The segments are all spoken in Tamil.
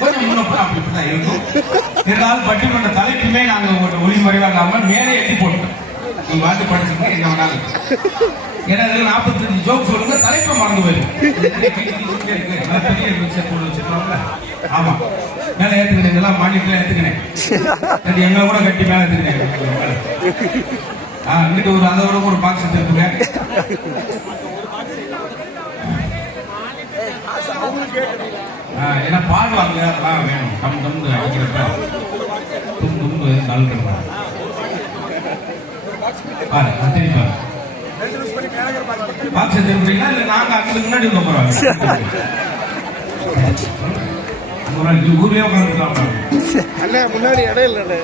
கொஞ்சம் அப்படி தான் இருக்கும் இருந்தாலும் பட்டிமன்ற தலைப்புமே நாங்க ஒரு ஒளிமுறைவா இல்லாம மேலே எட்டி போட்டோம். நீங்க வாட்டு படிச்சுங்க என்ன வேணாலும் ஏன்னா இதுல நாற்பத்தஞ்சு ஜோக் சொல்லுங்க தலைப்பை மறந்து போயிடும். ஆமா. மேல ஏத்துக்கிட்டேன் இதெல்லாம் மானிட்டர் ஏத்துக்கினேன். அது எங்களை கூட கட்டி மேல ஏத்துக்கினேன். ஆ ஒரு அதை ஒரு பாக்ஸ் ஆ, ஏன்னா பாடுவாங்க அதெல்லாம் வேணும். கம் தம்பு அடிக்கிறப்ப தும் தும்பு பாரு தெரியும் பாரு. பாக்ஸ் திரும்புறீங்களா இல்ல நாங்க அதுக்கு முன்னாடி வந்து போறோம். ஊர்லயே உட்காந்துக்கலாம் அண்ணா முன்னாடி இடம் இல்லைண்ணே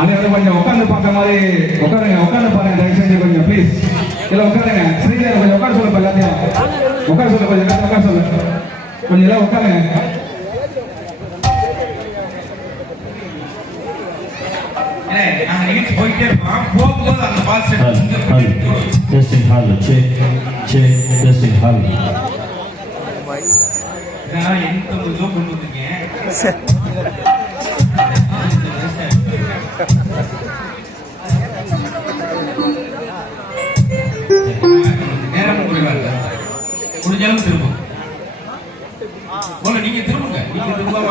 அனைவரும் கொஞ்சம் உட்காந்து பார்த்த மாதிரி உட்காருங்க உட்காந்து பாருங்க தயவு செஞ்சு கொஞ்சம் ப்ளீஸ் இல்ல உட்காருங்க. ஸ்ரீதேவி கொஞ்சம் உட்கார எல்லாத்தையும் சொல்லு கொஞ்சம் சொல்லு. கொஞ்சம் எல்லாம் உட்காருங்க. முடிஞ்சாலும் திரும்புங்க. போல நீங்க திரும்புங்க. நீங்க திரும்பாம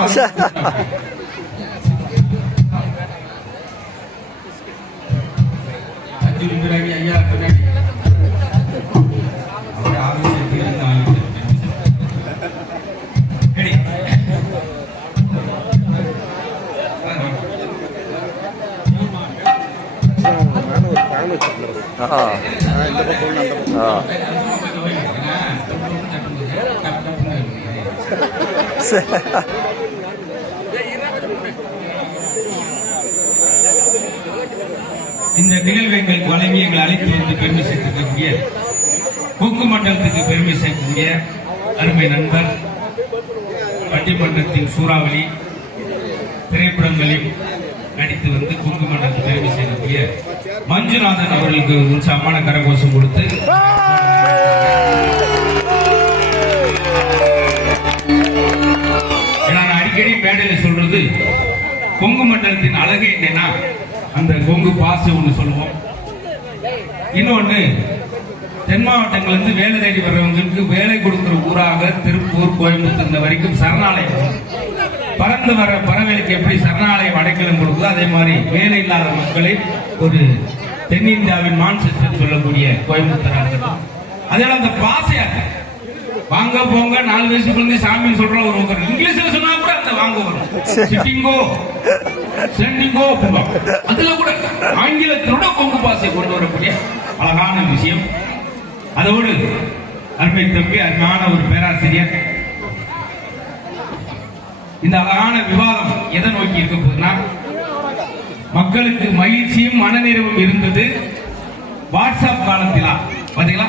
அஞ்சு நிமிடம் ஐயா பின்னாடி. அப்படியே இந்த பக்கம் அந்த பக்கம் இந்த நிகழ்வு எங்களுக்கு வழங்கி எங்கள் அழைத்து வந்து பெருமை சேர்த்திருக்கக்கூடிய கொங்கு மண்டலத்துக்கு பெருமை சேர்க்கக்கூடிய அருமை நண்பர் பட்டிமன்றத்தின் சூறாவளி திரைப்படங்களில் நடித்து வந்து கொங்கு மண்டலத்தை பெருமை சேர்க்கக்கூடிய மஞ்சுநாதன் அவர்களுக்கு உற்சாகமான கரகோஷம் கொடுத்து மேடையில் கொங்கு மண்டலத்தின் அழகு என்னன்னா அந்த கொங்கு பாசு ஒன்று சொல்லுவோம். இன்னொன்னு தென் மாவட்டங்கள்ல இருந்து வேலை தேடி வர்றவங்களுக்கு வேலை கொடுக்கிற ஊராக திருப்பூர் கோயம்புத்தூர் இந்த வரைக்கும் சரணாலயம். பறந்து வர பறவைகளுக்கு எப்படி சரணாலயம் அடைக்கலம் கொடுக்குதோ அதே மாதிரி வேலை இல்லாத மக்களை ஒரு தென்னிந்தியாவின் மான்செஸ்டர் சொல்லக்கூடிய கோயம்புத்தூர் அதனால அதே அந்த பாசையாக வாங்க போங்க நாலு வயசு குழந்தை சாமி சொல்ற ஒரு ஒரு இங்கிலீஷ்ல சொன்னா கூட அந்த வாங்க வரும் சிட்டிங்கோ சென்டிங்கோ அதுல கூட ஆங்கிலத்தோட கொங்கு பாசை கொண்டு வரக்கூடிய அழகான விஷயம். அதோடு அருமை தம்பி அருமையான ஒரு பேராசிரியர். இந்த அழகான விவாதம் எதை நோக்கி இருக்க போகுதுன்னா மக்களுக்கு மகிழ்ச்சியும் மனநிறைவும் இருந்தது. வாட்ஸ்அப் காலத்திலா பாத்தீங்களா?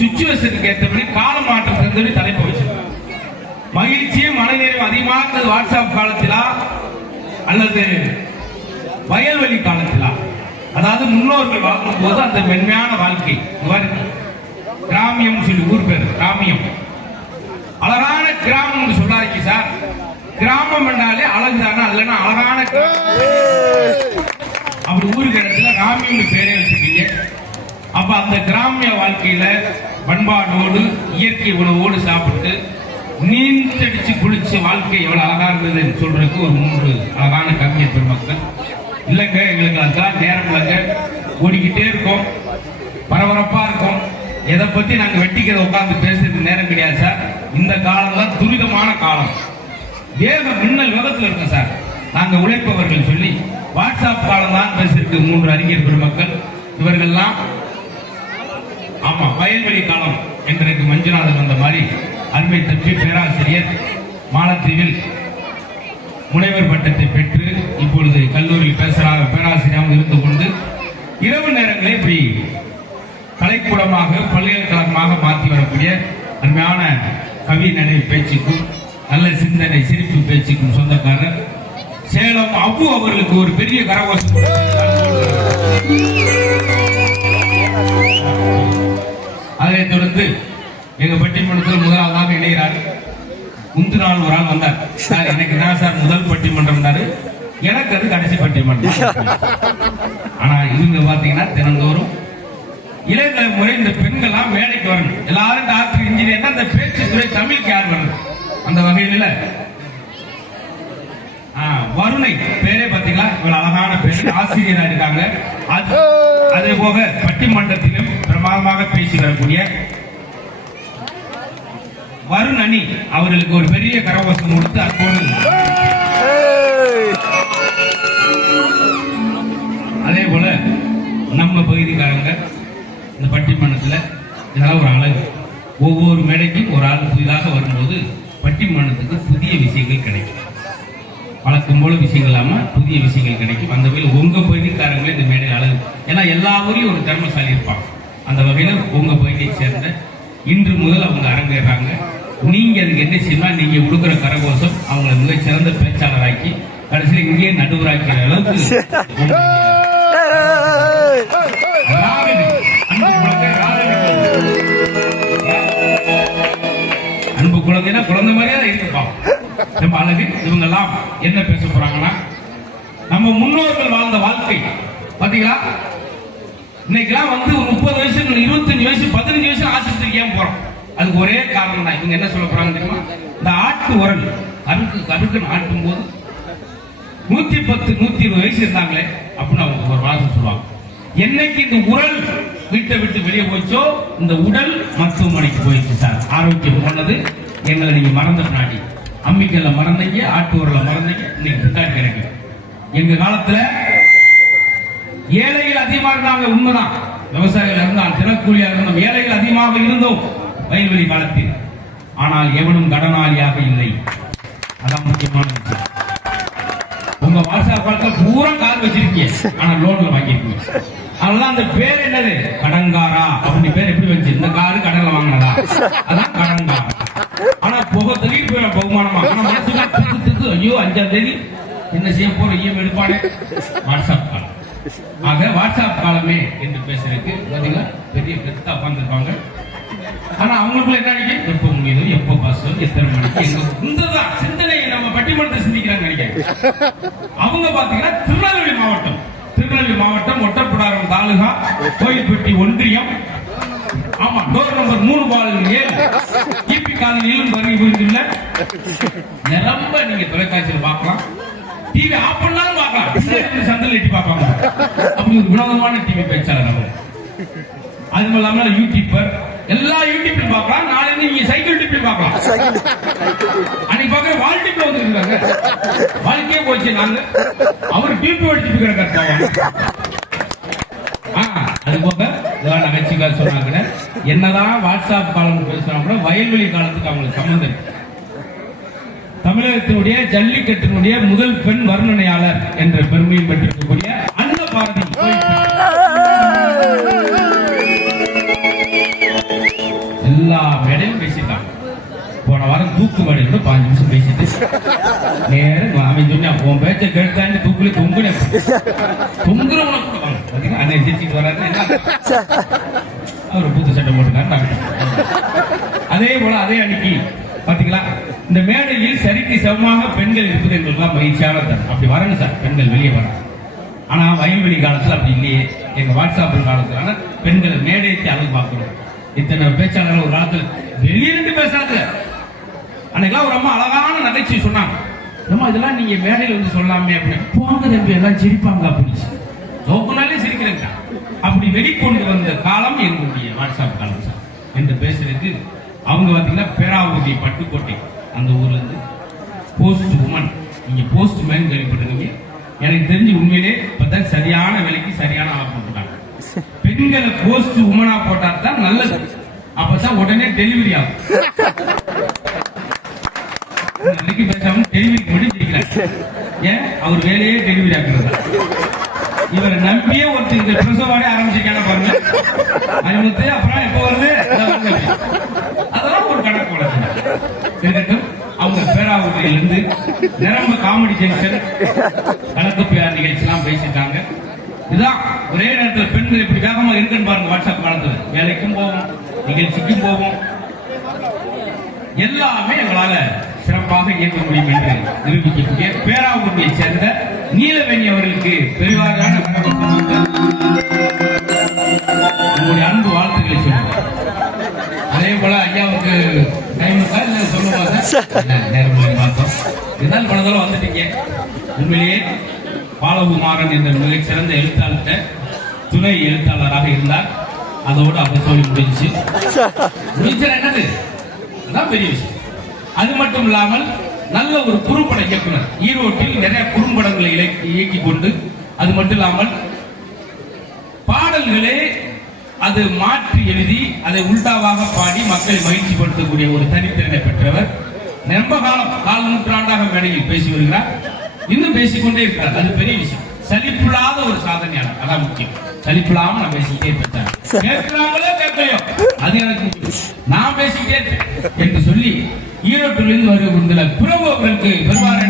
சுச்சுவேஷனுக்கு ஏற்றபடி கால மாற்றம் தலைப்பு வச்சிருக்காங்க மகிழ்ச்சியும் மனநிறைவு அதிகமாக வாட்ஸ்அப் காலத்திலா? அல்லது வயல்வெளி காலத்திலா? அதாவது முன்னோர்கள் வாழ்க்கும் போது அந்த மென்மையான வாழ்க்கை. கிராமியம் சொல்லி ஊர் பேர். கிராமியம். அழகான கிராமம் சொல்லாதீங்க சார். கிராமம் என்றாலே அழகுதானா அதுலன்னா அழகான கிராமம். அப்படி ஊருக்கு இடத்துல ராமியம் பேரே வச்சிருக்கீங்க. அப்ப அந்த கிராமிய வாழ்க்கையில பண்பாடோடு இயற்கை உணவோடு சாப்பிட்டு நீந்தடிச்சு குளிச்ச வாழ்க்கை எவ்வளவு அழகா இருந்ததுன்னு சொல்றதுக்கு ஒரு மூன்று அழகான கவிஞர் பெருமக்கள். இல்லைங்க எங்களுக்கு அதுதான் நேரம் இல்லைங்க. ஓடிக்கிட்டே இருக்கோம். பரபரப்பா இருக்கும். எதை பத்தி நாங்க வெட்டிக்கிறத உட்காந்து பேசுறதுக்கு நேரம் கிடையாது சார். இந்த காலம் தான் துரிதமான காலம். வேக மின்னல் வேகத்தில் இருக்கும் சார். நாங்க உழைப்பவர்கள் சொல்லி வாட்ஸ்அப் காலம் தான் பேசிருக்கு மூன்று அறிஞர் பெருமக்கள். இவர்கள்லாம் ஆமா வயல்வெளி காலம் என்றைக்கு மஞ்சுநாதன் வந்த மாதிரி அருமை தம்பி பேராசிரியர் மாலத்தீவில் முனைவர் பட்டத்தை பெற்று இப்பொழுது கல்லூரியில் பேசுறாங்க பேராசிரியராக இருந்து கொண்டு இரவு நேரங்களில் இப்படி கலைக்கூடமாக பல்கலைக்கழகமாக மாற்றி வரக்கூடிய அருமையான கவி நினைவு பேச்சுக்கும் நல்ல சிந்தனை சிரிப்பு பேச்சுக்கும் சொந்தக்காரர் சேலம் அப்பு அவர்களுக்கு ஒரு பெரிய கரகோஷம் அதைத் தொடர்ந்து எங்க பட்டிமன்றத்தில் முதலாவதாக இணைகிறார். முந்து நாள் ஒரு ஆள் வந்தார். சார் எனக்கு தான் சார் முதல் பட்டிமன்றம்னாரு எனக்கு அது கடைசி பட்டிமன்றம் ஆனா இவங்க பாத்தீங்கன்னா தினந்தோறும் இளைய தலைமுறை இந்த பெண்கள்லாம் வேலைக்கு வரணும். எல்லாரும் டாக்டர் இன்ஜினியர் அந்த பேச்சு துறை தமிழுக்கு யார் வரணும் அந்த வகையில ஆ, வருணை பேரே பாத்தீங்களா இவ்வளவு அழகான பேர். ஆசிரியரா இருக்காங்க. அது- அதே போக பட்டிமன்றத்திலும் பிரமாதமாக பேசி வரக்கூடிய வருண் அணி அவர்களுக்கு ஒரு பெரிய கரகோஷம் கொடுத்து அத்தோடு அதே போல நம்ம பகுதிக்காரங்க இந்த பட்டிமன்றத்தில் இதெல்லாம் ஒரு அழகு ஒவ்வொரு மேடைக்கும் ஒரு ஆள் புதிதாக வரும்போது பட்டிமன்றத்துக்கு புதிய விஷயங்கள் கிடைக்கும். வழக்கம் போல விஷயங்கள் இல்லாமல் புதிய விஷயங்கள் கிடைக்கும். அந்த வகையில் உங்கள் பகுதிக்காரங்களே இந்த மேடையில் அழகு ஏன்னா எல்லா ஊரையும் ஒரு திறமசாலி இருப்பாங்க. அந்த வகையில் உங்கள் பகுதியை சேர்ந்த இன்று முதல் அவங்க அரங்கேறாங்க. நீங்க அதுக்கு என்ன செய்யணும் நீங்க கொடுக்குற கரகோஷம் அவங்களை மிகச் சிறந்த பேச்சாளராக்கி கடைசியில் இங்கேயே நடுவராக்கிற அளவுக்கு. அன்பு குழந்தை ராகவி. அன்பு குழந்தைனா குழந்தை மாதிரியே இருக்குப்பா ரொம்ப அழகு இவங்க எல்லாம் என்ன பேச போறாங்கன்னா நம்ம முன்னோர்கள் வாழ்ந்த வாழ்க்கை பாத்தீங்களா இன்னைக்கெல்லாம் வந்து முப்பது வயசு இருபத்தஞ்சு வயசு பதினஞ்சு வயசு ஆஸ்பத்திரிக்கு ஏன் போறோம் அதுக்கு ஒரே காரணம் தான். இவங்க என்ன சொல்ல போறாங்க தெரியுமா? இந்த ஆட்டு உரல் கருக்கு கருக்குன்னு ஆட்டும் போது நூத்தி பத்து நூத்தி இருபது வயசு இருந்தாங்களே அப்படின்னு அவங்க ஒரு வாசம் சொல்லுவாங்க. என்னைக்கு இந்த உரல் வீட்டை விட்டு வெளியே போச்சோ இந்த உடல் மருத்துவமனைக்கு போயிடுச்சு சார். ஆரோக்கியம் போனது எங்களை நீங்க மறந்த பின்னாடி. அம்மிக்கல்ல மறந்தீங்க ஆட்டு உரல மறந்தீங்க இன்னைக்கு பின்னாடி கிடைக்கும் எங்க காலத்துல ஏழைகள் அதிகமாக இருந்தாங்க உண்மைதான். விவசாயிகள் இருந்தால் தினக்கூலியாக இருந்தோம் ஏழைகள் அதிகமாக இருந்தோம். வயல்வெளி காலத்தில். ஆனால் எவனும் கடனாளியாக இல்லை. அதான் முக்கியமான உங்க வாட்ஸ்அப் பழக்கம் பூரா கால் வச்சிருக்கீங்க ஆனா லோன்ல வாங்கிருக்கீங்க அதெல்லாம் அந்த பேர் என்னது? கடன்காரா அப்படி பேர் எப்படி வந்துச்சு? இந்த காரு கடன்ல வாங்கினதா? அதான் கடங்காரா. ஆனா புகை தள்ளிட்டு போயிடும் பகுமானமா ஆனா மனசுல திக்கு திக்கு ஐயோ அஞ்சாம் தேதி என்ன செய்ய போற ஐயம் எடுப்பானே. வாட்ஸ்அப் காலம் ஆக வாட்ஸ்அப் காலமே என்று பேசுறதுக்கு பாத்தீங்கன்னா பெரிய பெருத்தா உட்காந்துருப்பாங்க ஆனா அவங்களுக்குள்ள என்ன நினைக்க எப்ப முடியுது எப்ப பாஸ் எத்தனை மணிக்கு இந்ததான் சிந்தனையை நம்ம பட்டிமன்றத்தை சிந்திக்கிறாங்க நினைக்கிறேன். அவங்க பாத்தீங்கன்னா திருநெல்வேலி மாவட்டம். திருநெல்வேலி மாவட்டம் ஒட்டப்பிடாரம் தாலுகா கோயில்பட்டி ஒன்றியம். ஆமா டோர் நம்பர் மூணு பால் ஏழு. கிபி காலனியிலும் வருகை புரிந்துள்ள நிரம்ப நீங்க தொலைக்காட்சியில் பார்க்கலாம். டிவி ஆஃப் பண்ணாலும் பார்க்கலாம். சந்தில் எட்டி பார்ப்பாங்க. அப்படி ஒரு வினோதமான டிவி பேச்சாளர் அவர். அது இல்லாம யூடியூபர் எல்லா யூடியூப்லையும் பார்க்கலாம். நாளை நீங்க சைக்கிள் டிப்லையும் பார்க்கலாம். அன்னைக்கு பார்க்குற வால் டிப்ல வந்துருக்காங்க வாழ்க்கையே போச்சு நாங்க. அவர் டியூப் அடிச்சுட்டு கிடக்காரு அது போக இதெல்லாம் சொன்னாங்க என்னதான் வாட்ஸ்அப் காலம் பேசுறாங்க கூட வயல்வெளி காலத்துக்கு அவங்களுக்கு சம்பந்தம் தமிழகத்தினுடைய ஜல்லிக்கட்டினுடைய முதல் பெண் வர்ணனையாளர் என்ற பெருமையும் பெற்றிருக்கக்கூடிய எல்லா மேடையும் பேசிட்டாங்க போன வாரம் தூக்கு மேடை கூட பாஞ்சு நிமிஷம் பேசிட்டு. நேரம் அவன் சொன்னா உன் பேச்ச கேட்டான்னு தூக்குல தொங்குன தொங்குறவன கூட வாங்க அண்ணன் சிரிச்சுட்டு வராரு அவர் பூத்து சட்டை போட்டுக்காரு அதே போல அதே அன்னைக்கு பாத்தீங்களா இந்த மேடையில் சரிக்கு சமமாக பெண்கள் இருப்பது எங்களுக்குலாம் மகிழ்ச்சியான சார் அப்படி வரங்க சார் பெண்கள் வெளியே வர ஆனா வயல்வெளி காலத்துல அப்படி இல்லையே. எங்க வாட்ஸ்அப் காலத்துல பெண்கள் மேடைக்கு அழகு பார்க்கணும். இத்தனை பேச்சாளர்கள் ஒரு காலத்தில் வெளியே நின்று பேசாது. அன்னைக்கெல்லாம் ஒரு அம்மா அழகான நகைச்சுவை சொன்னாங்க. அம்மா இதெல்லாம் நீங்க மேடையில் வந்து சொல்லாமே அப்படின்னு. போங்க தம்பி எல்லாம் சிரிப்பாங்க அப்படின்னு சோக்குனாலே சிரிக்கிறேங்க அப்படி வெளிக்கொண்டு வந்த காலம் எங்களுடைய வாட்ஸ்அப் காலம் சார். என்று பேசுறதுக்கு அவங்க பார்த்தீங்கன்னா பேராவதி பட்டுக்கோட்டை அந்த ஊர்ல இருந்து போஸ்ட் உமன் நீங்க போஸ்ட் மேன் கேள்விப்பட்டிருக்கீங்க. எனக்கு தெரிஞ்சு உண்மையிலே இப்பதான் சரியான விலைக்கு சரியான ஆளை பெண்களை போஸ்ட் உமனா போட்டா தான் நல்லது அப்பதான் உடனே டெலிவரி ஆகும். இன்னைக்கு பேசாம டெலிவரி முடிஞ்சிருக்கிறார் ஏன்? அவர் வேலையே டெலிவரி ஆக்குறது. இவரை நம்பியே ஒருத்தர் இந்த பிரசவாடே ஆரம்பிச்சிருக்கான பாருங்க. அறிமுத்து அப்புறம் எப்ப வருது. அதெல்லாம் ஒரு கணக்கு இருக்கட்டும் அவங்க பேராவூரிலிருந்து நிரம்ப காமெடி ஜங்ஷன் கலந்து பேர் நிகழ்ச்சிலாம் பேசிட்டாங்க. இதுதான் ஒரே நேரத்தில் பெண்கள் இப்படி வேகமா இருக்குன்னு பாருங்க வாட்ஸ்அப் காலத்துல. வேலைக்கும் போவோம் நிகழ்ச்சிக்கும் போவோம். எல்லாமே எங்களால சிறப்பாக இயக்க முடியும் என்று நிரூபிக்கக்கூடிய பேராவூரியை சேர்ந்த நீலவேணி அவர்களுக்கு பெரிவாரான உங்களுடைய அன்பு வாழ்த்துக்களை சொல்லுங்க அதே போல ஐயாவுக்கு டைம் இருக்கா? இல்ல சொல்லுவா சார். இல்ல, நேரம் பார்த்தோம். இருந்தாலும் மனதளவு வந்துட்டீங்க. உண்மையிலேயே பாலகுமாரன் என்ற மிகச்சிறந்த எழுத்தாளர் துணை எழுத்தாளராக இருந்தார். அதோடு அப்ப சொல்லி முடிஞ்சு. முடிஞ்சது என்னது? அதான் பெரிய விஷயம். அது மட்டும் இல்லாமல் நல்ல ஒரு குறும்பட இயக்குனர். ஈரோட்டில் நிறைய குறும்படங்களை இயக்கி இயக்கி கொண்டு அது மட்டும் இல்லாமல் பாடல்களே அது மாற்றி எழுதி அதை உல்டாவாக பாடி மக்களை மகிழ்ச்சிப்படுத்தக்கூடிய ஒரு தனித்திறனை பெற்றவர். ரொம்ப காலம் கால் நூற்றாண்டாக மேடையில் பேசி வருகிறார். இன்னும் பேசிக்கொண்டே இருக்கிறார். அது பெரிய விஷயம். சலிப்பில்லாத ஒரு சாதனையாளர். அதான் முக்கியம். சலிப்பில்லாம நான் பேசிக்கிட்டே இருப்பேன். கேட்கிறாங்களோ கேட்கலையோ? அது எனக்கு. நான் பேசிக்கிட்டே என்று சொல்லி ஈரோட்டிலிருந்து வருகின்ற பிரபு அவர்களுக்கு பெருமாறு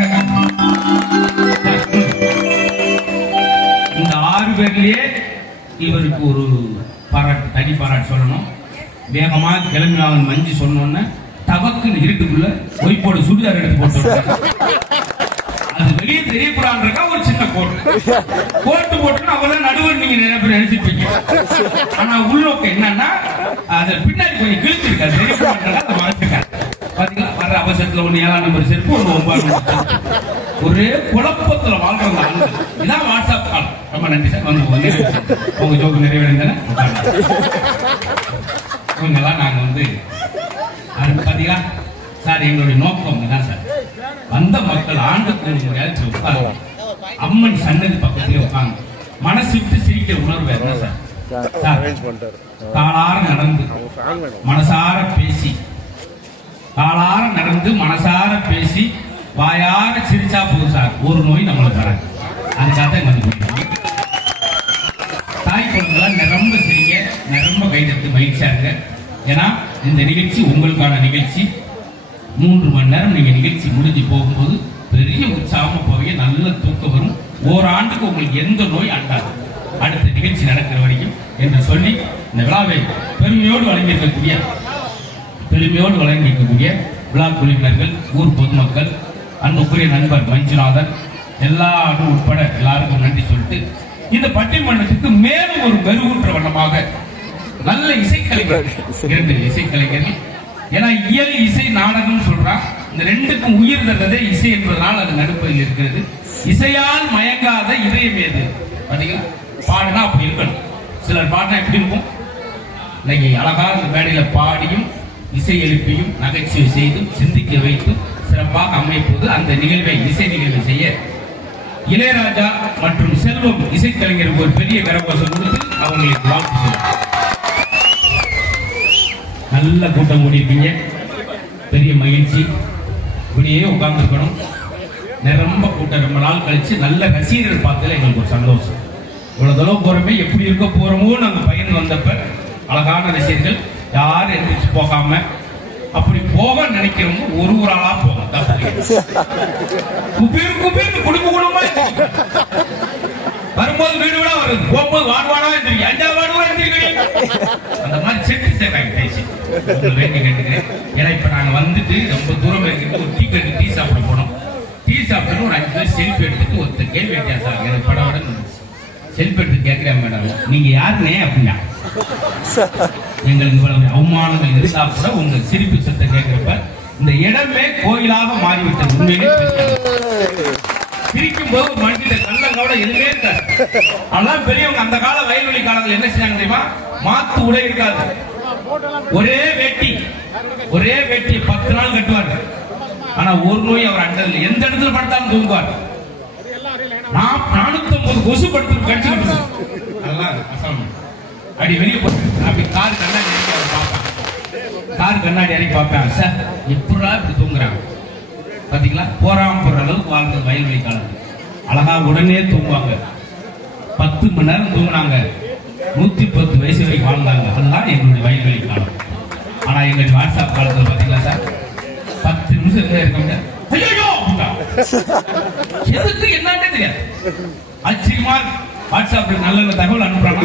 இந்த ஆறு பேர்லயே இவருக்கு ஒரு பாராட்டு தனி பாராட்டு சொல்லணும். வேகமா கிளம்பினாங்க மஞ்சு சொன்னோன்னே தவக்குன்னு இருட்டுக்குள்ள ஒய்போட சுடிதார் எடுத்து போட்டு அது புறான் இருக்கா? ஒரு சின்ன கோட்டு. கோட்டு போட்டுன்னு அவதான் நடுவர் நீங்க நிறைய பேர் நினைச்சிருப்பீங்க ஆனா உள்நோக்கம் என்னன்னா அது பின்னாடி கொஞ்சம் கிழிச்சிருக்காரு தெரியக்கூடாதுக்கா அதை மறைச்சிருக்காரு பாத்தீங்களா? வர்ற அவசரத்துல ஒண்ணு ஏழாம் நம்பர் செருப்பு ஒண்ணு ஒன்பது நம்பர் ஒரே குழப்பத்துல வாழ்றவங்க ஆளுங்க. இதான் வாட்ஸ்அப் காலம் ரொம்ப நன்றி சார். வந்து உங்க உங்க ஜோக்கு நிறைவேறந்தானே இவங்கெல்லாம் நாங்க வந்து அது பாத்தீங்களா? சார் எங்களுடைய நோக்கம் தான் சார். வந்த மக்கள் ஆண்டு ஒரு முறையாச்சும் உட்காருங்க. அம்மன் சன்னதி பக்கத்திலே உட்காங்க மனசு விட்டு சிரிக்கிற உணர்வு என்ன சார்? காலார நடந்து மனசார பேசி காலார நடந்து மனசார பேசி வாயார சிரிச்சா போதும் சார். ஒரு நோய் நம்மளுக்கு வராது அதுக்காக தான் எங்களுக்கு தாய் குழந்தைலாம் நிரம்ப சிரிங்க நிரம்ப கைதட்டு மகிழ்ச்சியா இருங்க. ஏன்னா இந்த நிகழ்ச்சி உங்களுக்கான நிகழ்ச்சி. மூன்று மணி நேரம் நீங்க நிகழ்ச்சி முடிஞ்சு போகும்போது பெரிய உற்சாகமா போவீங்க நல்ல தூக்கம் வரும். ஓராண்டுக்கு உங்களுக்கு எந்த நோய் அண்டாது. அடுத்த நிகழ்ச்சி நடக்கிற வரைக்கும் என்று சொல்லி இந்த விழாவை பெருமையோடு வழங்கியிருக்கக்கூடிய பெருமையோடு வழங்கியிருக்கக்கூடிய விழா குழுவினர்கள் ஊர் பொதுமக்கள் அன்புக்குரிய நண்பர் மஞ்சுநாதன் எல்லாரும் உட்பட எல்லாருக்கும் நன்றி சொல்லிட்டு இந்த பட்டிமன்றத்துக்கு மேலும் ஒரு மெருகூன்ற வண்ணமாக நல்ல இசைக்கலைஞர் இரண்டு இசைக்கலைஞர்கள் ஏன்னா இயல் இசை நாடகம் சொல்றான் இந்த ரெண்டுக்கும் உயிர் தந்ததே இசை என்பதனால் அது நடுப்பதில் இருக்கிறது. இசையால் மயங்காத இதயம் ஏது? பாத்தீங்களா? பாடுனா அப்படி இருக்கணும். சிலர் பாடினா எப்படி இருக்கும்? இன்னைக்கு அழகாக இந்த மேடையில பாடியும் இசை எழுப்பியும் நகைச்சுவை செய்தும் சிந்திக்க வைத்தும் சிறப்பாக அமைப்பது அந்த நிகழ்வை இசை நிகழ்வை செய்ய. இளையராஜா மற்றும் செல்வம் இசைக்கலைஞருக்கு ஒரு பெரிய கரகோஷம் கொடுத்து அவங்களுக்கு வாழ்த்து சொல்லுங்கள். நல்ல கூட்டம் கூடியிருக்கீங்க. பெரிய மகிழ்ச்சி. இப்படியே உட்கார்ந்துருக்கணும். நிரம்ப கூட்டம் ரொம்ப நாள் கழிச்சு நல்ல ரசிகர்கள் பார்த்ததுல எங்களுக்கு ஒரு சந்தோஷம். இவ்வளோ தூரம் போறோமே எப்படி இருக்க போகிறோமோ நாங்கள் பயன் வந்தப்ப அழகான ரசிகர்கள் யாரும் எந்திரிச்சு போகாம அப்படி போக நினைக்கிறவங்க ஒரு ஒரு ஆளா போகும். குபீர் குபீர் குடும்ப குடும்பமா. வரும்போது வீடு வீடா வருது. போகும்போது வாடு வாடா அஞ்சாவது அந்த மாதிரி செட்டு சேர்க்காங்க பேசி. உங்களை வேண்டி கேட்டுக்கிறேன். ஏன்னா இப்ப நாங்க வந்துட்டு ரொம்ப தூரம் இருக்கிறது ஒரு டீ கட்டு டீ சாப்பிட போனோம். டீ சாப்பிட்டு ஒரு அஞ்சு பேர் செல்ஃபி எடுத்துட்டு ஒருத்தர் கேள்வி வித்தியாசம் எனக்கு படம் விட செல்ஃபி எடுத்து கேட்கிறேன் மேடம் நீங்க யாருனே அப்படின்னா? எங்களுக்கு இவ்வளவு அவமானங்கள் இருந்தா கூட உங்க சிரிப்பு சத்தம் கேட்கிறப்ப இந்த இடமே கோயிலாக மாறிவிட்டது. உண்மையிலே சிரிக்கும் போது ஒரு மனுஷன் இதுவே அதான் பெரியவங்க அந்த கால வயல்வெளி காலத்துல என்ன செஞ்சாங்க தெரியுமா? மாத்து உடை இருக்காது ஒரே வேட்டி. ஒரே வேட்டி பத்து நாள் கட்டுவார். ஆனா ஒரு நோய் அவர் அண்டல் எந்த இடத்துல படுத்தாலும் தூங்குவார். நானூத்தி ஐம்பது கொசு படுத்து கடிச்சுக்கிட்டு இருக்கு. அதெல்லாம் அசால்ட். அப்படி வெளியே போட்டு அப்படி கார் கண்ணாடி இறக்கி பார்ப்பேன். கார் கண்ணாடி இறக்கி பார்ப்பேன். சார் எப்படா இப்படி தூங்குறாங்க பாத்தீங்களா? போறாம போற அளவுக்கு வாழ்ந்த வயல்வெளி காலம். அழகா உடனே தூங்குவாங்க. பத்து மணி நேரம் தூங்கினாங்க. நூத்தி பத்து வயசு வரைக்கும் வாழ்ந்தாங்க. அதுதான் எங்களுடைய வயல்வெளி காலம். ஆனா எங்களுடைய வாட்ஸ்அப் காலத்துல பாத்தீங்களா சார்? பத்து நிமிஷம் இருந்தா ஐயோ எதுக்கு என்னன்னு தெரியாது. ஆச்சரியமா வாட்ஸ்அப்ல நல்ல நல்ல தகவல் அனுப்புறாங்க.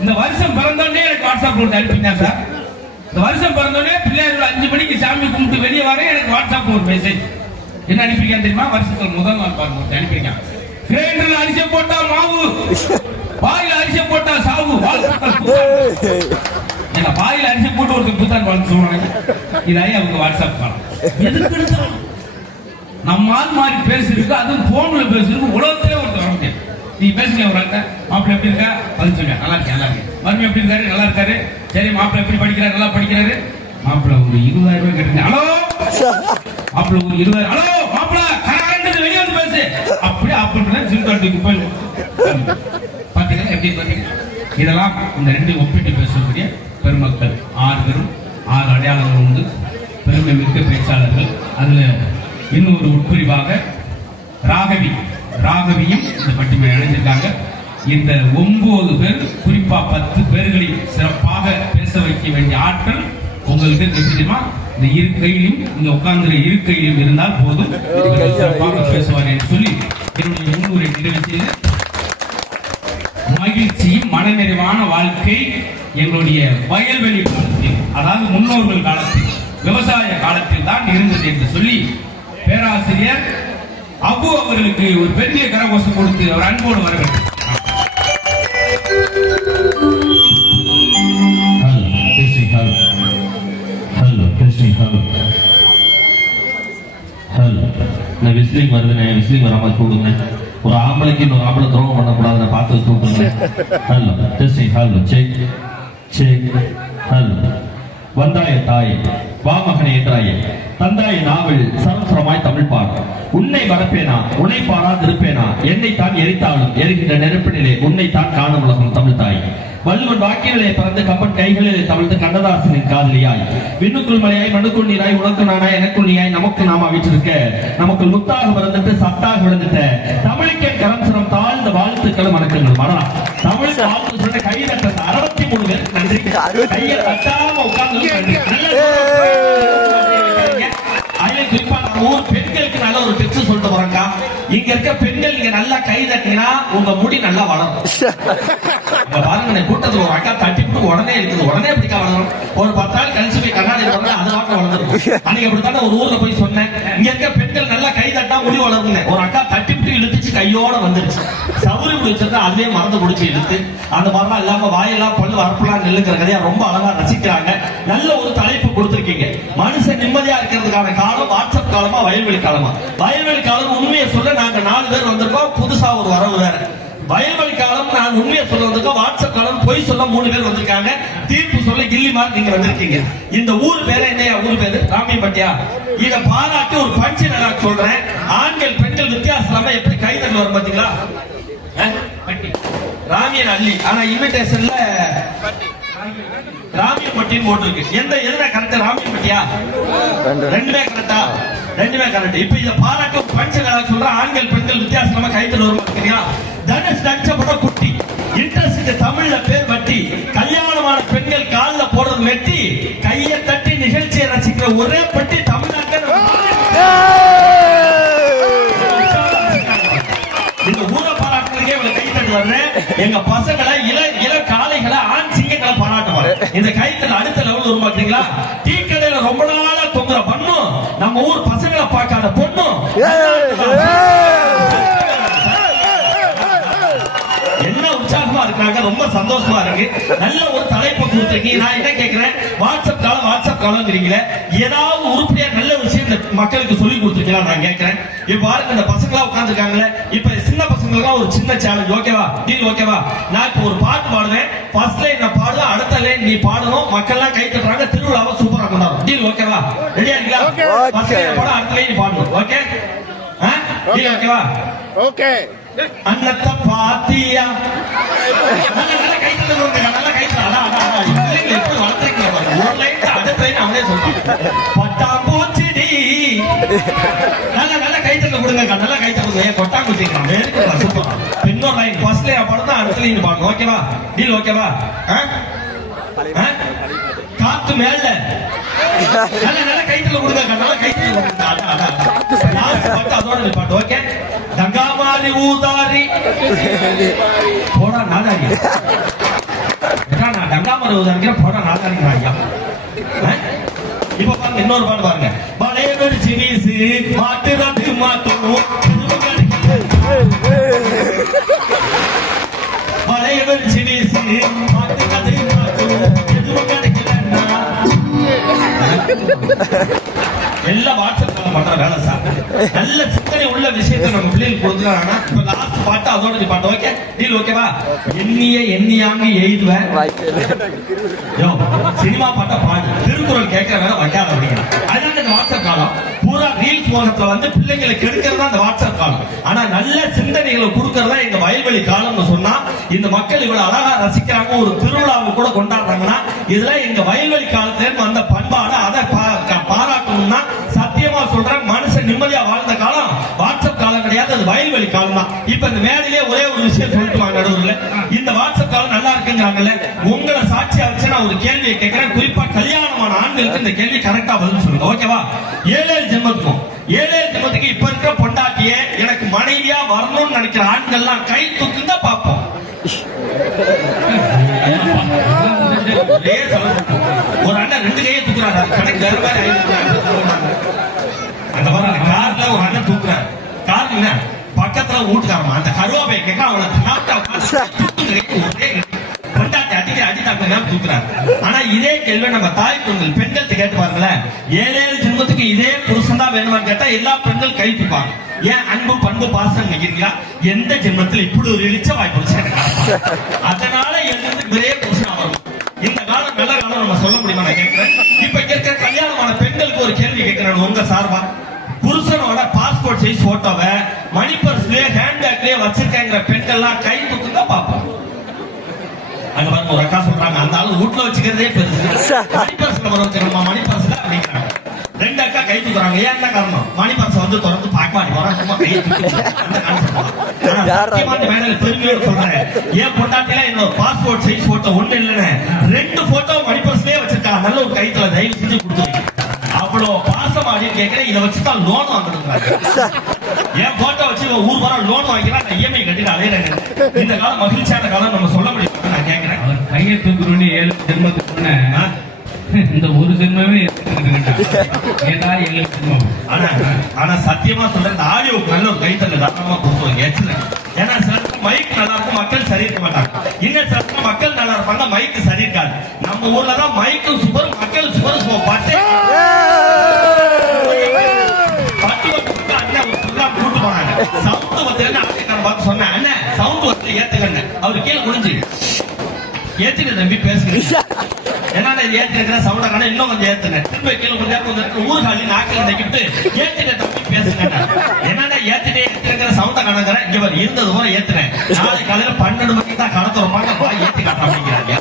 இந்த வருஷம் பிறந்தோடனே எனக்கு வாட்ஸ்அப் கொடுத்து அனுப்பிங்க சார். இந்த வருஷம் பிறந்தோடனே பிள்ளையார்கள் அஞ்சு மணிக்கு சாமி கும்பிட்டு வெளியே வர எனக்கு வாட்ஸ்அப் ஒரு மெசேஜ் என்ன அனுப்பிருக்கேன் தெரியுமா? வருஷத்துல முதல் நாள் பாருங்க ஒருத்தன் அனுப்பியிருக்கான் கிரைண்டர்ல அரிசி போட்டா மாவு. வாயில அரிசி போட்டா சாவு. என்ன புத்தாண்டு. ஏங்க அரிசி போட்டு ஒருத்தர் புத்தான் வாழ்ந்து சொல்றாங்க. இதாயி அவங்க வாட்ஸ்அப் காலம். எதுக்கு எடுத்தாலும் நம்ம ஆள் மாதிரி பேசிருக்கு அதுவும் போன்ல பேசிருக்கு உலகத்திலே ஒருத்தர் வர நீ பேசுங்க ஒரு ஆள்கிட்ட. மாப்பிள்ள எப்படி இருக்கா? பதில் சொல்லுங்க. நல்லா இருக்கேன் நல்லா இருக்கேன். மருமி எப்படி இருக்காரு? நல்லா இருக்காரு. சரி மாப்பிள்ள எப்படி படிக்கிறாரு? நல்லா படிக்கிறாரு. மாப்பிள ஒரு இருபதாயிரம் ரூபாய் கேட்டுங்க ஹலோ? மாப்பிள்ளை ஒரு இருபதாயிரம் ஹலோ மாப்பிள்ளை கரகரண்டு வெளியே வந்து பேசு. அப்படியே அப்படின்னு சிம் கார்டுக்கு போயிடும் பாத்தீங்களா எப்படி பாத்தீங்க? இதெல்லாம் இந்த ரெண்டு ஒப்பிட்டு பேசக்கூடிய பெருமக்கள் ஆறு பேரும் ஆறு அடையாளங்கள் உண்டு. பெருமை மிக்க பேச்சாளர்கள். அதுல இன்னொரு உட்பிரிவாக ராகவி ராகவியும் இந்த பட்டிமன்றம் இணைஞ்சிருக்காங்க. இந்த ஒன்பது பேர் குறிப்பா பத்து பேர்களை சிறப்பாக பேச வைக்க வேண்டிய ஆற்றல் உங்களுக்கு தெரியுமா? இந்த இருக்கையிலும் இந்த உட்கார்ந்துற இருக்கையிலும் இருந்தால் போதும். சிறப்பாக பேசுவார் என்று சொல்லி என்னுடைய முன்னுரை நிறைவு செய்து மகிழ்ச்சியும் மனநிறைவான வாழ்க்கை எங்களுடைய வயல்வெளி காலத்தில் அதாவது முன்னோர்கள் காலத்தில் விவசாய காலத்தில் தான் இருந்தது என்று சொல்லி பேராசிரியர் அபு அவர்களுக்கு ஒரு பெரிய கரகோஷம் கொடுத்து அவர் அன்போடு வரவேற்று இந்த விசிலிங் வருதுண்ணே விசிலிங் வராம வச்சு விடுங்க. ஒரு ஆம்பளைக்கு இன்னொரு ஆம்பளை துரோகம் பண்ணக்கூடாது நான் பார்த்து வச்சு விட்டுருங்க hello testing hello check check hello வந்தாய தாயே வா மகனே என்றாயே தந்தாய நாவல் சரஸ்வரமாய் தமிழ் பாடு உன்னை வரப்பேனா உன்னை பாராதிருப்பேனா? என்னை தான் எரித்தாலும் எரிகின்ற நெருப்பினிலே உன்னை தான் காணும் உலகம் தமிழ் தாய். வள்ளுவன் வாக்கிலே பிறந்து கம்பன் கைகளிலே தவிழ்த்து கண்ணதாசனின் காதலியாய். விண்ணுக்குள் மலையாய் மண்ணுக்குள் நீராய் உனக்கு நானாய் எனக்குள் நீயாய் நமக்கு நாம வீற்றிருக்க. நமக்குள் முத்தாக பிறந்துட்டு சத்தாக விழுந்துட்ட. தமிழுக்கே கரம் சிரம் தாழ்ந்த வாழ்த்துக்களும் வணக்கங்கள் மரணம் தமிழ் வாழ்த்து சொல்ற கை தட்ட அறுபத்தி மூணு பேர் நன்றி. கையை தட்டாம உட்கார்ந்து நன்றி நல்ல அதுல குறிப்பா நம்ம ஊர் பெண்களுக்கு நல்ல ஒரு டிப்ஸ் சொல்லிட்டு போறேங்க இங்க இருக்க பெண்கள் நீங்க நல்லா கை தட்டினா உங்க முடி நல்லா வளரும். இங்க பாருங்க இந்த கூட்டத்துல ஒரு அக்கா தட்டி விட்டு உடனே இருக்குது. உடனே எப்படிக்கா வளரும்? ஒரு பத்து நாள் கழிச்சு போய் கண்ணாடி வந்தா அது வாட்டில் வளர்ந்துருக்கும். அன்னைக்கு அப்படித்தானே ஒரு ஊர்ல போய் சொன்னேன். இங்க இருக்க பெண்கள் நல்லா கை தட்டா முடி வளருங்க ஒரு அக்கா தட்டி விட்டு இழுத்துச்சு கையோட வந்துருச்சு. சவுரி முடிச்சிருந்தா அதுவே மறந்து முடிச்சு இழுத்து. அந்த மாதிரிலாம் இல்லாம வாயெல்லாம் பல்லு வரப்பெல்லாம் நெல்லுங்கிற கதையா ரொம்ப அழகா ரசிக்கிறாங்க. நல்ல ஒரு தலைப்பு கொடுத்துருக்கீங்க. மனுஷன் நிம்மதியா இருக்கிறதுக்கான காலம் வாட்ஸ்அப் காலமா வயல்வெளி காலமா? வயல்வெளி காலம் உண்மையை சொல்ல நாங்க நாலு பேர் வந்திருக்கோம். புதுசா ஒரு வரவு வேற. வயல்வெளி காலம் நான் உண்மையை சொல்ல வந்திருக்கோம். வாட்ஸ்அப் காலம் பொய் சொல்ல மூணு பேர் வந்திருக்காங்க. தீர்ப்பு சொல்ல கில்லி மாதிரி நீங்க வந்திருக்கீங்க. இந்த ஊர் பேரு என்னையா? ஊர் பேரு? ராமியம்பட்டியா இத பாராட்டி ஒரு பஞ்சு நான் சொல்றேன். ஆண்கள் பெண்கள் வித்தியாசம் இல்லாம எப்படி கை வரும் பாத்தீங்களா? ராமியன் அள்ளி. ஆனா இன்விடேஷன்ல ராமியம்பட்டின்னு போட்டிருக்கு. எந்த எதுனா கரெக்டா ராமியம்பட்டியா ரெண்டுமே கரெக்டா ரெண்டுமே கரெக்ட் இப்ப இத பாராட்ட பஞ்சங்களா சொல்ற ஆண்கள் பெண்கள் வித்தியாசமா கைத்தல் வரும் பாத்தீங்களா? தனுஷ் நடிச்சப்பட குட்டி. இன்ட்ரெஸ்ட் தமிழ்ல பேர் வட்டி கல்யாணமான பெண்கள் கால்ல போடுறது மெட்டி கையை தட்டி நிகழ்ச்சியை ரசிக்கிற ஒரே பட்டி தமிழ்நாட்டில் இந்த ஊரை பாராட்டுறதுக்கே இவங்க கை தட்டு வர்றேன். எங்க பசங்களை இள இந்த கைத்தல் அடுத்த லெவல் உருவாக்குறீங்களா பாத்தீங்களா? டீ கடையில ரொம்ப நாளா தொங்குற பண்ணும். நம்ம ஊர் பசங்களை பார்க்காத பொண்ணும். இருக்காங்க ரொம்ப சந்தோஷமா இருக்கு. நல்ல ஒரு தலைப்பு கொடுத்துருக்கீங்க. நான் என்ன கேட்கிறேன் வாட்ஸ்அப் காலம் வாட்ஸ்அப் காலங்கிறீங்களே ஏதாவது உருப்படியா நல்ல விஷயம் இந்த மக்களுக்கு சொல்லி கொடுத்துருக்கீங்களா நான் கேட்கிறேன் இப்ப பாருங்க இந்த பசங்களா உட்காந்துருக்காங்களே இப்ப சின்ன பசங்களுக்குலாம் ஒரு சின்ன சேலஞ்ச் ஓகேவா டீல் ஓகேவா நான் இப்ப ஒரு பாட்டு பாடுவேன். ஃபர்ஸ்ட் லைன் நான் பாடுவேன் அடுத்த லைன் நீ பாடணும். மக்கள்லாம் கை தட்டுறாங்க. திருவிழாவை சூப்பரா கொண்டாடும் டீல் ஓகேவா ரெடியா இருக்கீங்களா? ஃபர்ஸ்ட் லைன் பாட அடுத்த லைன் பாடணும். ஓகே ஓகேவா ஓகே அன்னத்தை பாத்தியா நல்ல நல்ல கை தட்டுறவங்க, நல்ல கை அதான், அதான், அதான். எப்படி வளர்த்துருக்கீங்க ஒரு line அடுத்த line அவனே சொல்றான். பட்டா பூச்சிடி நல்ல நல்ல கை தட்டல் கொடுங்க அக்கா. நல்ல கை தட்டல் ஏன் கொட்டாங்குச்சிக்கிறான். Very good, super. இப்ப இன்னொரு line. First line பாடுனா அடுத்த லைன் பாடணும். ஓகேவா டீல் ஓகேவா காத்து மேல நல்ல நல்ல கைத்துல கொடுங்க நல்ல கைத்துல கொடுங்க. அதான், பாட்டு அதோட நிப்பாட்டு ஓகே? கங்காமாரி ஊதாரி. போடா நாதாரி. ஏடா, நான் கங்காமாரி ஊதாரிக்கிற போடா நாதாரிங்கிறான் ஐயா. இப்ப பாருங்க இன்னொரு பாட்டு பாருங்க. பழைய வெடிச்சு வீசு மாட்டு ரத்து மாத்தணும் எதுவும் கிடைக்கல. வெடிச்சு வீசு மாட்டு ரத்து மாத்தணும் எதுவும் கிடைக்கும் எல்லாம் வாட்ஸ்அப் கால் பண்ற வேலை சார். நல்ல சிந்தனை உள்ள விஷயத்தை நம்ம பிள்ளைகளுக்கு கொடுக்குறாங்கன்னா இப்ப லாஸ்ட் பாட்டு அதோட நீ பாட்டு ஓகே டீல் ஓகேவா எண்ணிய எண்ணியாங்க எய்துவேன் யோ சினிமா பாட்டா பாடு. திருக்குறள் கேட்கிற வேலை வைக்காத அப்படிங்கிற. அதான் இந்த வாட்ஸ்அப் காலம். பூரா ரீல் போனத்துல வந்து பிள்ளைங்களை கெடுக்கிறது அந்த வாட்ஸ்அப் காலம். ஆனா நல்ல சிந்தனைகளை கொடுக்கறதா எங்க வயல்வெளி காலம்னு சொன்னா இந்த மக்கள் இவ்வளவு அழகா ரசிக்கிறாங்க ஒரு திருவிழாவை கூட கொண்டாடுறாங்கன்னா இதுல எங்க வயல்வெளி காலத்துல வந்த பண்பாடு அதை பா- பாராட்டணும்னா சத்தியமா சொல்றேன் மனுஷன் நிம்மதியா வாழ அது வயல்வெளி காலம் தான் இப்ப இந்த மேடையிலே ஒரே ஒரு விஷயம் சொல்லிட்டு வாங்க நடுவுல இந்த வாட்ஸ்அப் காலம் நல்லா இருக்குங்கிறாங்கல்ல? உங்களை சாட்சியா வச்சு நான் ஒரு கேள்வியை கேட்கிறேன். குறிப்பா கல்யாணமான ஆண்களுக்கு இந்த கேள்வி கரெக்டா பதில் சொல்லுங்க ஓகேவா ஏழு ஏழு ஜென்மத்துக்கும். ஏழு ஏழு ஜென்மத்துக்கு இப்ப இருக்கிற பொண்டாட்டியே எனக்கு மனைவியா வரணும்னு நினைக்கிற ஆண்கள்லாம் கை தூக்குங்க பார்ப்போம். ஒரே அண்ணன் ரெண்டு கையை தூக்குறாரு. அது கணக்கு வேற வேற ஆயிடுச்சு. அந்த மாதிரி அந்த கார்ல ஒரு அண்ணன் தூக்குறாரு கார் என்ன எல்லாம் வீட்டுக்காரமா அந்த கருவாப்பையை கேட்க அவளை நாட்டா ஒரே கொண்டாட்டி அடிக்க அடித்தாக்க நேரம் தூக்குறாரு ஆனா இதே கேள்வி நம்ம தாய் பெண்கள் பெண்கள்ட்ட கேட்டு பாருங்களேன் ஏழு ஏழு ஜென்மத்துக்கு இதே புருஷன் தான் வேணுமான்னு கேட்டா எல்லா பெண்கள் கை தூப்பாங்க ஏன் அன்பு பண்பு பாசம் நினைக்கிறீங்களா எந்த ஜென்மத்தில் இப்படி ஒரு இழிச்ச வாய்ப்பு அதனால எழுந்து ஒரே புருஷனா வரும் இந்த காலம் நல்ல காலம் நம்ம சொல்ல முடியுமா நான் கேட்கிறேன் இப்ப இங்க இருக்கிற கல்யாணமான பெண்களுக்கு ஒரு கேள்வி கேட்கிறேன் உங்க சார்பா? புருஷனோட பாஸ்போர்ட் சைஸ் போட்டோவை மணி பர்ஸ்லயே ஹேண்ட்பேக்லயே வச்சிருக்கேங்கிற பெண்கள்லாம் கை தூக்குங்க பாப்போம் அங்க பாருங்க ஒரு அக்கா சொல்றாங்க அந்த ஆளு வீட்டுல வச்சுக்கிறதே பெருசு. மணி பர்ஸ்ல வச்சுக்கணுமா மணி பர்ஸ்ல அப்படிங்கிறாங்க. ரெண்டு அக்கா கை தூக்குறாங்க. ஏன் என்ன காரணம்? மணி பர்ஸ் வந்து திறந்து பார்க்க மாட்டி வர சும்மா கை மேடையில பெருமையோட சொல்றேன். ஏன் பொண்டாட்டில என்னோட பாஸ்போர்ட் சைஸ் போட்டோ ஒண்ணு இல்லைன்னு ரெண்டு போட்டோ மணி பர்ஸ்லயே வச்சிருக்கா. நல்ல ஒரு கைத்துல தயவு செஞ்சு கொடுத்துருக்கீங்க அவ்வளவு அப்படின்னு கேட்கிறேன் இதை வச்சு தான் லோன் வாங்குறாங்க என் போட்டோ வச்சு ஊர் வர லோன் வாங்கிக்கிறான் நான் இஎம்ஐ கட்டிட்டு அலையிறேன் இந்த காலம் மகிழ்ச்சியான காலம் நம்ம சொல்ல முடியும் நான் கேட்கிறேன் அவர் கையை தூக்குறோன்னு ஏழு ஜென்மத்துக்கு? இந்த ஒரு ஜென்மமே ஏதா ஏழு ஜென்மம் ஆனா ஆனா சத்தியமா சொல்றேன் இந்த ஆடியோக்கு நல்ல ஒரு கைத்தல்ல தாராளமா கொடுத்துருவாங்க ஏன்னா சில மைக் நல்லா இருக்கும் மக்கள் சரி இருக்க மாட்டாங்க இன்னும் சில மக்கள் நல்லா இருப்பாங்க மைக் சரி இருக்காது நம்ம ஊர்ல தான் மைக்கும் சுபர் மக்கள் சுபர் பட்டே பத்து வருஷத்துக்கு அண்ணன் ஒரு program கூட்டு போனாங்க சவுண்ட் வந்து ஆட்சிக்காரன் பார்த்து சொன்னேன் அண்ணன் சவுண்ட் வந்து ஏத்துக்கண்ண அவர் கீழே குனிஞ்சு ஏத்துக்க தம்பி பேசுகிறேன் என்னடா இது ஏத்துக்கிற சவுண்ட காண இன்னும் கொஞ்சம் ஏத்துனேன் திரும்ப கீழே கொஞ்சம் நேரம் கொஞ்சம் நேரம் ஊர்காலி நாக்கில் நக்கிட்டு ஏத்துக்க தம்பி பேசுங்க என்னடா ஏத்துட்டே ஏத்துக்கிற சவுண்ட காணங்கிற இங்க பாரு இருந்தது போல ஏத்துனேன் நாளை காலையில பன்னெண்டு மணிக்கு தான் கடை திறப்பாங்க வா காட்ட அப்படிங்கிறாங்க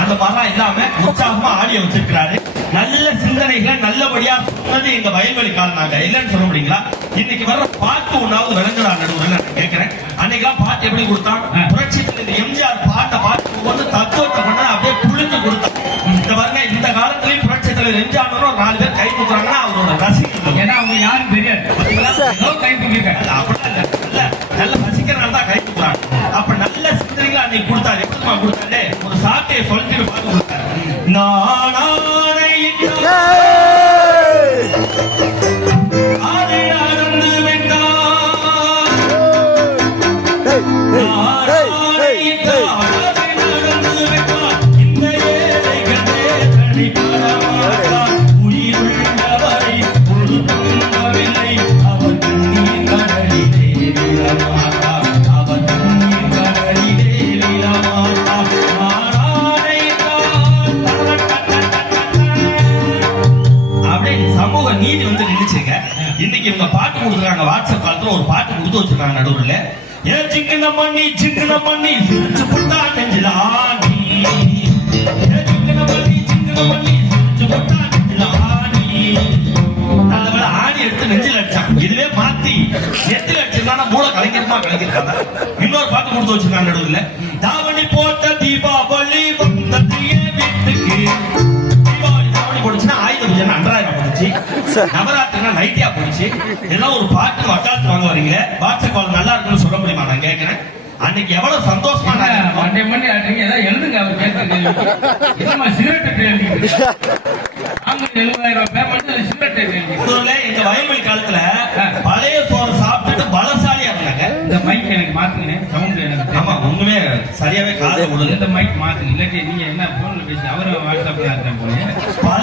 அந்த மாதிரிலாம் இல்லாம உற்சாகமா ஆடியோ வச்சிருக்கிறாரு நல்ல சிந்தனைகளை நல்லபடியா சொன்னது எங்க வயல்வெளி காலம் இல்லைன்னு சொல்ல முடியுங்களா இன்னைக்கு வர்ற பாட்டு ஒன்னாவது விளங்குறா நடுவுல நான் கேட்கிறேன் அன்னைக்கெல்லாம் பாட்டு எப்படி கொடுத்தான்? புரட்சி தலைவர் எம்ஜிஆர் பாட்டை பாட்டு வந்து தத்துவத்தை பண்ண அப்படியே புளிஞ்சு கொடுத்தான். இந்த பாருங்க இந்த காலத்திலயும் புரட்சி தலைவர் எம்ஜிஆர் நாலு பேர் கை கொடுக்குறாங்கன்னா அவரோட ரசிகர்கள் ஏன்னா அவங்க யாரும் தெரியாது கை அல்ல, அப்படிலாம் இல்ல. நல்ல நல்ல ரசிக்கிறனால தான் கை கொடுக்குறாங்க அப்ப நல்ல சிந்தனைகளை அன்னைக்கு கொடுத்தாரு. எப்படிமா கொடுத்தாரு? ஒரு சாட்டையை சொல்லிட்டு பாட்டு கொடுத்தாரு. நானானை கொடுத்து வச்சிருக்காங்க நடுவுல. ஏ சிக்கன மண்ணி சிக்கன மண்ணி சிரிச்சு புட்டா நெஞ்சில ஆணி. ஏ சிக்கன மண்ணி சிக்கன மண்ணி சிரிச்சு புட்டா நெஞ்சில ஆணி. நல்ல ஆணி எடுத்து நெஞ்சில் அடிச்சான் இதுவே மாத்தி நெத்தில அடிச்சிருந்தா மூளை கலைஞருமா கலைஞருக்காங்க இன்னொரு பாட்டு கொடுத்து வச்சிருக்காங்க நடுவுல. நவராத்திரினா நைட்டியா போயிடுச்சு. எல்லாம் ஒரு பாட்டு வக்காலத்து வாங்க வரீங்க வாட்ஸ்அப் கால் நல்லா இருக்குன்னு சொல்ல முடியுமா நான் கேட்கிறேன் அன்னைக்கு எவ்வளவு சந்தோஷமா. மண்டே மண்டே ஆடுறீங்க ஏதாவது எழுதுங்க அவர் கேட்க கேள்விக்கு என்னம்மா சிகரெட் எழுதிங்க அங்க எழுபதாயிரம் ரூபாய் பேமெண்ட் சிகரெட் எழுதிங்க எங்க வயல்வெளி காலத்துல பழைய சோறு சாப்பிட்டுட்டு பலசாலியா இருந்தாங்க. இந்த மைக் எனக்கு மாத்துங்க சவுண்ட் எனக்கு. ஆமா. உண்மையே சரியாவே காது விடுது இந்த மைக் மாத்துங்க. இல்லாட்டி நீங்க என்ன போன்ல பேசி அவரும் வாட்ஸ்அப்ல இருக்கேன் போல பழைய